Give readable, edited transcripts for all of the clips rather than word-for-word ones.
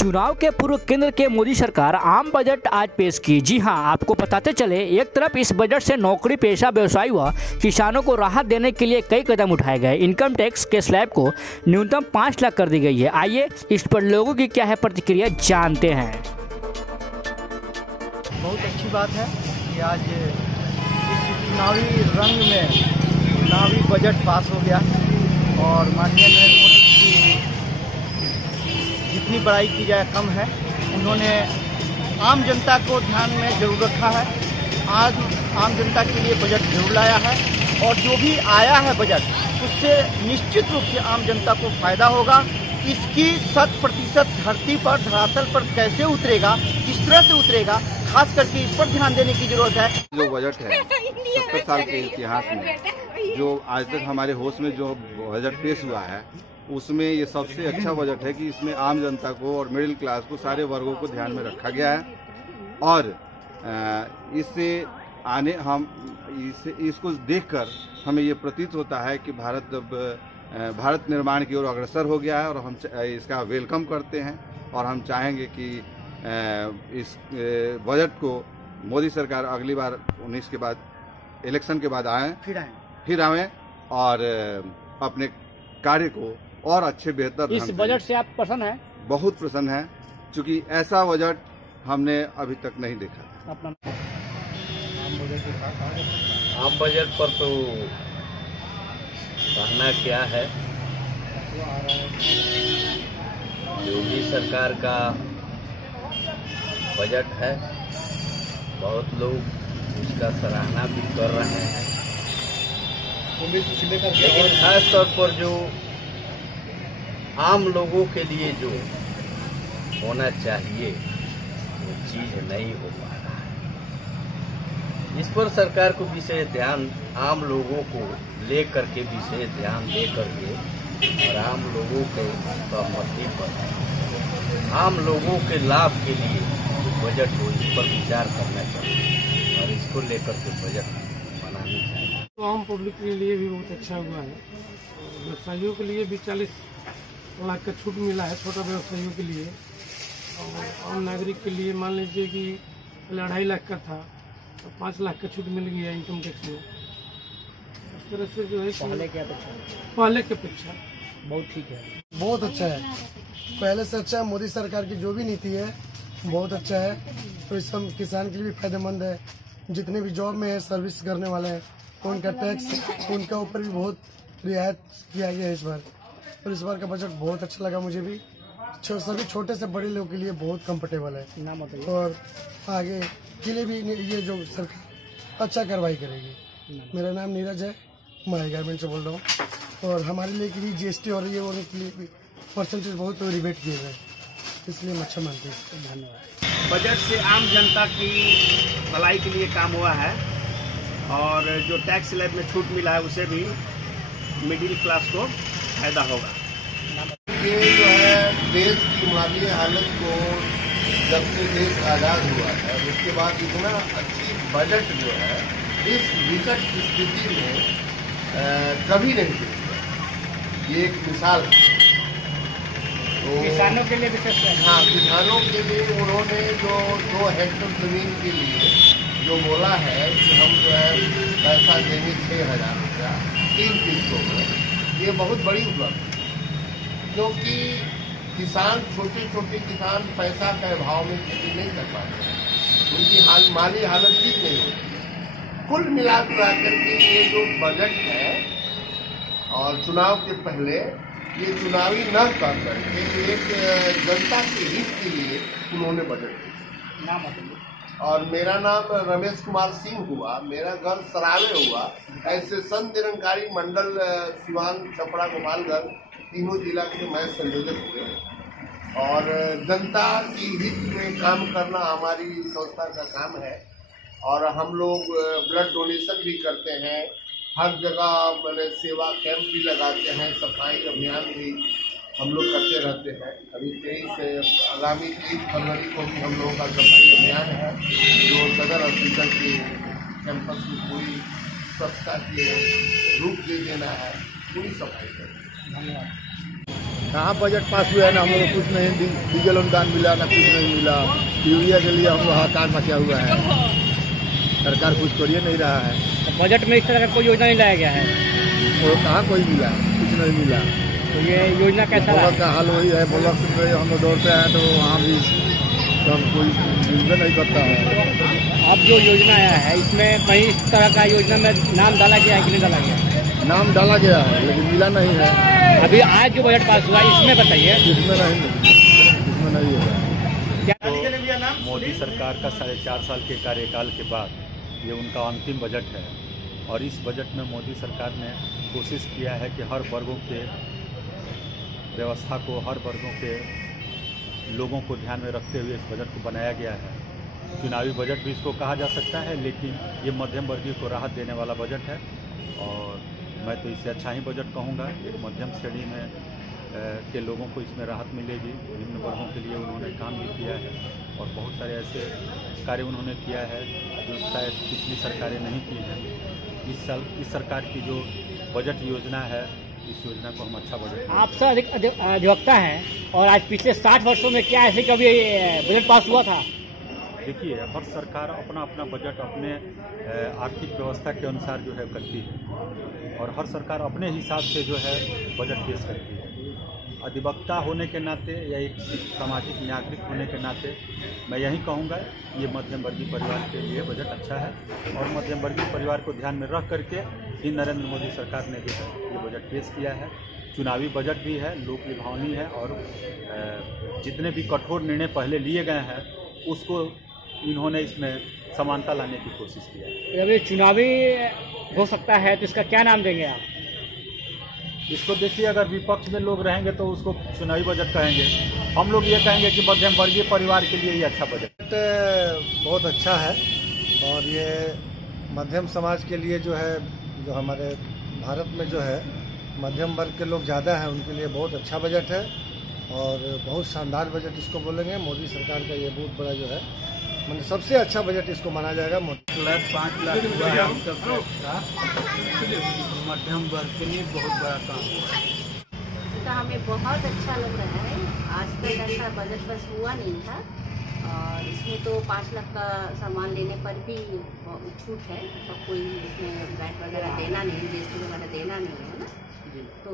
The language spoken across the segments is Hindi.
चुनाव के पूर्व केंद्र के मोदी सरकार आम बजट आज पेश की। जी हां, आपको बताते चले, एक तरफ इस बजट से नौकरी पेशा व्यवसायी व किसानों को राहत देने के लिए कई कदम उठाए गए। इनकम टैक्स के स्लैब को न्यूनतम 5 लाख कर दी गई है। आइए इस पर लोगों की क्या है प्रतिक्रिया जानते हैं। बहुत अच्छी बात है कि आज इस चुनावी रंग में चुनावी बजट पास हो गया और माननीय नरेंद्र मोदी की जितनी बड़ाई की जाए कम है। उन्होंने आम जनता को ध्यान में जरूर रखा है। आज आम जनता के लिए बजट जरूर लाया है और जो भी आया है बजट, उससे निश्चित रूप से आम जनता को फायदा होगा। इसकी 100% धरती पर, धरातल पर कैसे उतरेगा, किस तरह से उतरेगा, खास करके इस पर ध्यान देने की जरूरत है। जो बजट है 70 साल के इतिहास में जो आज तक हमारे होश में जो बजट पेश हुआ है, उसमें ये सबसे अच्छा बजट है कि इसमें आम जनता को और मिडिल क्लास को, सारे वर्गों को ध्यान में रखा गया है। और इससे इसको देखकर हमें ये प्रतीत होता है कि भारत निर्माण की ओर अग्रसर हो गया है और हम इसका वेलकम करते हैं। और हम चाहेंगे कि इस बजट को मोदी सरकार अगली बार 19 के बाद, इलेक्शन के बाद फिर आएं और अपने कार्य को और अच्छे बेहतर इस बजट से आप प्रसन्न हैं? बहुत प्रसन्न है, क्योंकि ऐसा बजट हमने अभी तक नहीं देखा। आम बजट पर तो कहना क्या है, योगी सरकार का बजट है। बहुत लोग उसका सराहना भी कर रहे हैं, लेकिन खास तौर पर जो आम लोगों के लिए जो होना चाहिए वो चीज नहीं हो पा रहा है। इस पर सरकार को विशेष ध्यान, आम लोगों को लेकर के विशेष ध्यान दे करके और आम लोगों के सहमति पर, आम लोगों के लाभ के लिए जो बजट हो, इस पर विचार करना चाहिए और इसको लेकर के बजट बनानी चाहिए। तो आम पब्लिक के लिए भी बहुत अच्छा हुआ है। व्यवसायियों के लिए भी 40 लाख का छूट मिला है, छोटा व्यवसायियों के लिए। और आम नागरिक के लिए मान लीजिए कि पहले 2.5 लाख का था, तो 5 लाख का छूट मिल गया इनकम टैक्स में। इस तरह से जो है पहले के अपेक्षा बहुत ठीक है, बहुत अच्छा है। पहले से अच्छा है। मोदी सरकार की जो भी नीति है बहुत अच्छा है। तो इस सब किसान के लिए भी फायदेमंद है। जितने भी जॉब में है, सर्विस करने वाले हैं, तो उनका टैक्स, उनका ऊपर भी बहुत रियायत किया गया है इस बार। और इस बार का बजट बहुत अच्छा लगा मुझे भी। सभी छोटे से बड़े लोगों के लिए बहुत कंफर्टेबल है और आगे के लिए भी ये जो सरकार अच्छा कार्रवाई करेगी। मेरा नाम नीरज है, माई गारमेंट से बोल रहा हूँ। और हमारे लिए भी GST और ये होने के लिए भी परसेंटेज बहुत रिबेट किए गए, इसलिए हम अच्छा मानते हैं। धन्यवाद। बजट से आम जनता की भलाई के लिए काम हुआ है और जो टैक्स स्लैब में छूट मिला है उससे भी मिडिल क्लास को फायदा होगा। ये जो है देश की माली हालत को, जब से देश आज़ाद हुआ है उसके बाद इतना अच्छी बजट जो है इस विकट स्थिति में कभी नहीं थी। ये एक मिसाल है। तो किसानों के लिए विशेष, हाँ, किसानों के लिए उन्होंने जो 2 हेक्टेयर जमीन के लिए जो बोला है कि हम जो है पैसा देंगे 6,000 रुपया 3 किस्तों में, ये बहुत बड़ी उपलब्धि, क्योंकि किसान, छोटे छोटे किसान पैसा के अभाव में खेती नहीं कर पाते हैं, उनकी माली हालत ठीक नहीं होती। कुल मिलाकर के ये जो बजट है और चुनाव के पहले ये चुनावी न कर करके एक जनता के हित के लिए उन्होंने बजट दिया। और मेरा नाम रमेश कुमार सिंह हुआ, मेरा घर सरावे हुआ। ऐसे संत निरंकारी मंडल सिवान, छपरा, गोपालगंज तीनों जिला के मैं संयोजक हुए और जनता की हित में काम करना हमारी संस्था का काम है। और हम लोग ब्लड डोनेशन भी करते हैं, हर जगह मैंने सेवा कैंप भी लगाते हैं, सफाई अभियान भी हम लोग करते रहते हैं। अभी आगामी 23 फरवरी को भी हम लोगों का सफाई अभियान है, जो सदर हॉस्पिटल के कैंपस की पूरी स्वच्छता के रूप दे देना है, पूरी सफाई करें। धन्यवाद। कहाँ बजट पास हुआ है ना, हम लोग कुछ नहीं, डीजल अनुदान मिला ना, कुछ नहीं मिला। यूरिया के लिए हम लोग हाहाकार मचा हुआ है, सरकार कुछ कर नहीं रहा है। तो बजट में इस तरह का कोई योजना नहीं लाया गया है, और कहाँ कोई मिला, कुछ नहीं मिला। तो ये योजना कैसा ब्लॉक का हाल वही है, ब्लॉक से हम लोग दौड़ते हैं तो वहाँ भी सब कोई मिलते नहीं करता है। अब जो योजना आया है इसमें कहीं इस तरह का योजना में नाम डाला गया है कि नहीं डाला गया? नाम डाला गया है लेकिन मिला नहीं है। अभी आज जो बजट पास हुआ इसमें बताइए। इसमें नहीं है। मोदी सरकार का 4.5 साल के कार्यकाल के बाद ये उनका अंतिम बजट है और इस बजट में मोदी सरकार ने कोशिश किया है कि हर वर्गों के व्यवस्था को, हर वर्गों के लोगों को ध्यान में रखते हुए इस बजट को बनाया गया है। चुनावी बजट भी इसको कहा जा सकता है, लेकिन ये मध्यम वर्गीय को राहत देने वाला बजट है और मैं तो इसे अच्छा ही बजट कहूँगा। एक मध्यम श्रेणी में के लोगों को इसमें राहत मिलेगी। निम्न वर्गों के लिए उन्होंने काम भी किया है और बहुत सारे ऐसे कार्य उन्होंने किया है जो शायद पिछली सरकारें नहीं की हैं। इस सरकार की जो बजट योजना है, इस योजना को हम अच्छा बजट आपसे अधिक अधिवक्ता हैं और आज पिछले 60 वर्षों में क्या ऐसे कभी बजट पास हुआ था? देखिए, हर सरकार अपना अपना बजट अपने आर्थिक व्यवस्था के अनुसार जो है करती है और हर सरकार अपने हिसाब से जो है बजट पेश करती है। अधिवक्ता होने के नाते या एक सामाजिक नागरिक होने के नाते मैं यही कहूँगा, ये मध्यम वर्गीय परिवार के लिए बजट अच्छा है और मध्यम वर्गीय परिवार को ध्यान में रख करके ही नरेंद्र मोदी सरकार ने जो है ये बजट पेश किया है। चुनावी बजट भी है, लोक लुभावनी है और जितने भी कठोर निर्णय पहले लिए गए हैं उसको इन्होंने इसमें समानता लाने की कोशिश की है। अभी चुनावी हो सकता है तो इसका क्या नाम देंगे आप? इसको देखिए, अगर विपक्ष में लोग रहेंगे तो उसको चुनावी बजट कहेंगे, हम लोग ये कहेंगे कि मध्यम वर्गीय परिवार के लिए ये अच्छा बजट बहुत अच्छा है और ये मध्यम समाज के लिए जो है, जो हमारे भारत में जो है मध्यम वर्ग के लोग ज़्यादा हैं, उनके लिए बहुत अच्छा बजट है और बहुत शानदार बजट इसको बोलेंगे। मोदी सरकार का ये बहुत बड़ा जो है मतलब सबसे अच्छा बजट इसको माना जाएगा। 5 लाख मध्यम वर्ग के लिए बहुत बड़ा काम है। तो हमें बहुत अच्छा लग रहा है। आज तक ऐसा बजट बस हुआ नहीं था और इसमें तो 5 लाख का सामान लेने पर भी छूट है, तो कोई इसमें वैट वगैरह देना नहीं, जीएसटी वगैरह देना नहीं है ना, तो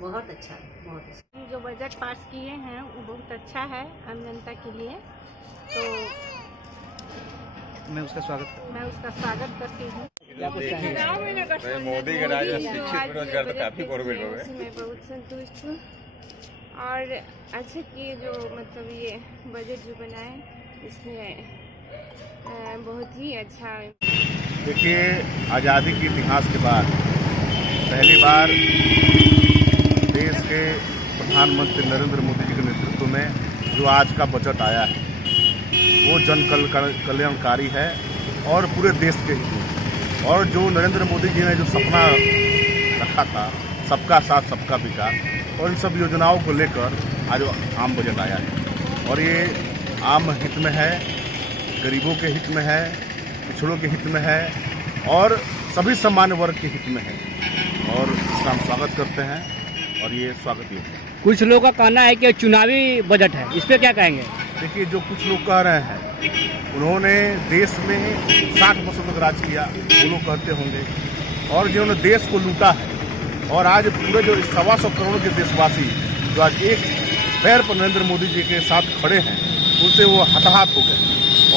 बहुत अच्छा है, बहुत अच्छा। जो बजट पास किए हैं वो बहुत अच्छा है आम जनता के लिए, तो मैं उसका स्वागत करती हूँ। मोदी के राज में शिक्षित बेरोजगार तो काफी बढ़ गए, मैं बहुत संतुष्ट हूँ और अच्छा कि जो मतलब ये बजट जो बनाए इसमें बहुत ही अच्छा। देखिए, आज़ादी के इतिहास के बाद पहली बार देश के प्रधानमंत्री नरेंद्र मोदी जी के नेतृत्व में जो आज का बजट आया है वो जन कल्याणकारी है और पूरे देश के हित में। और जो नरेंद्र मोदी जी ने जो सपना रखा था, सबका साथ सबका विकास, और इन सब योजनाओं को लेकर आज आम बजट आया है और ये आम हित में है, गरीबों के हित में है, पिछड़ों के हित में है और सभी सामान्य वर्ग के हित में है और इसका हम स्वागत करते हैं और ये स्वागत है। कुछ लोगों का कहना है कि चुनावी बजट है, इस पर क्या कहेंगे? देखिए, जो कुछ लोग कह रहे हैं उन्होंने देश में 60 वर्षों तक राज किया, वो लोग कहते होंगे, और जिन्होंने देश को लूटा है और आज पूरे जो 125 करोड़ के देशवासी जो आज एक पैर पर नरेंद्र मोदी जी के साथ खड़े हैं, उससे वो हताहत हो गए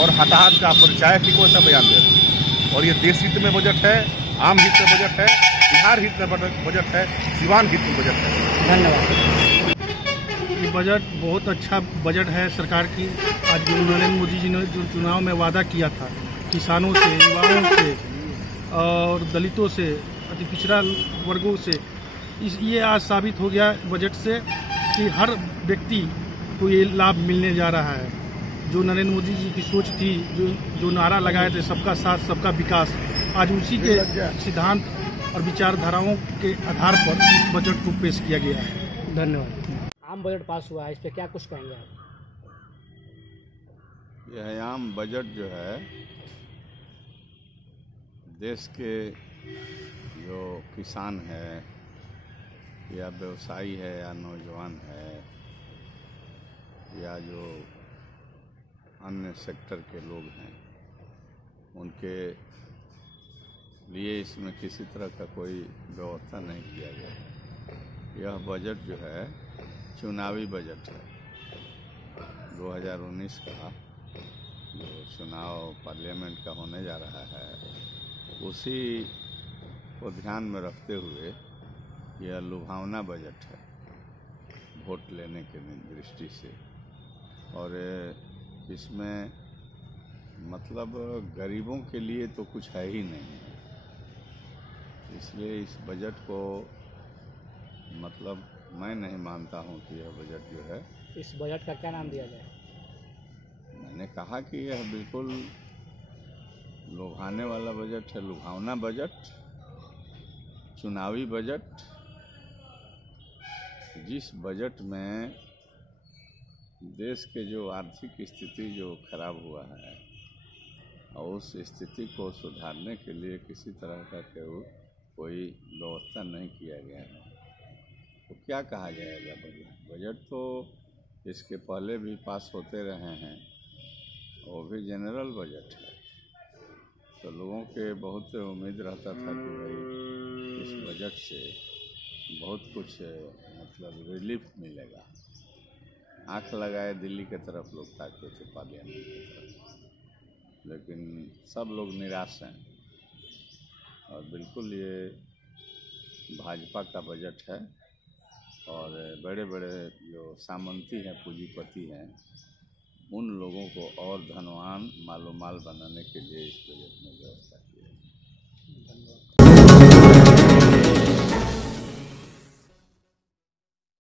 और हताहत का परिचायक ही को ऐसा बयान दे रहे। और ये देश हित में बजट है, आम हित में बजट है, बिहार हित में बजट है, सिवान हित में बजट है। धन्यवाद। ये बजट बहुत अच्छा बजट है सरकार की। आज जो नरेंद्र मोदी जी ने जो चुनाव में वादा किया था किसानों से, युवाओं से और दलितों से, अति पिछड़ा वर्गों से, ये आज साबित हो गया बजट से कि हर व्यक्ति को ये लाभ मिलने जा रहा है। जो नरेंद्र मोदी जी की सोच थी, जो नारा लगाए थे सबका साथ सबका विकास, आज उसी के सिद्धांत और विचारधाराओं के आधार पर बजट को पेश किया गया है। धन्यवाद। आम बजट पास हुआ है, इस पर क्या कुछ कहेंगे आप? यह आम बजट जो है देश के जो किसान है या व्यवसायी है या नौजवान है या जो अन्य सेक्टर के लोग हैं, उनके लिए इसमें किसी तरह का कोई व्यवस्था नहीं किया गया है। यह बजट जो है चुनावी बजट है। 2019 का जो चुनाव पार्लियामेंट का होने जा रहा है, उसी को ध्यान में रखते हुए यह लुभावना बजट है वोट लेने के दृष्टि से। और इसमें मतलब गरीबों के लिए तो कुछ है ही नहीं है। इसलिए इस बजट को मतलब मैं नहीं मानता हूँ कि यह बजट जो है। इस बजट का क्या नाम दिया जाए? मैंने कहा कि यह बिल्कुल लुभाने वाला बजट है, लुभावना बजट, चुनावी बजट। जिस बजट में देश के जो आर्थिक स्थिति जो खराब हुआ है और उस स्थिति को सुधारने के लिए किसी तरह का कोई व्यवस्था नहीं किया गया है, तो क्या कहा जाएगा बजट? बजट तो इसके पहले भी पास होते रहे हैं, वो भी जनरल बजट है। तो लोगों के बहुत उम्मीद रहता था कि भाई इस बजट से बहुत कुछ मतलब रिलीफ मिलेगा। आँख लगाए दिल्ली के तरफ लोग ताकते थे, पार्लियामेंट की तरफ, लेकिन सब लोग निराश हैं। और बिल्कुल ये भाजपा का बजट है और बड़े बड़े जो सामंती हैं, पूंजीपति हैं, उन लोगों को और धनवान मालोमाल बनाने के लिए इस बजट में व्यवस्था है।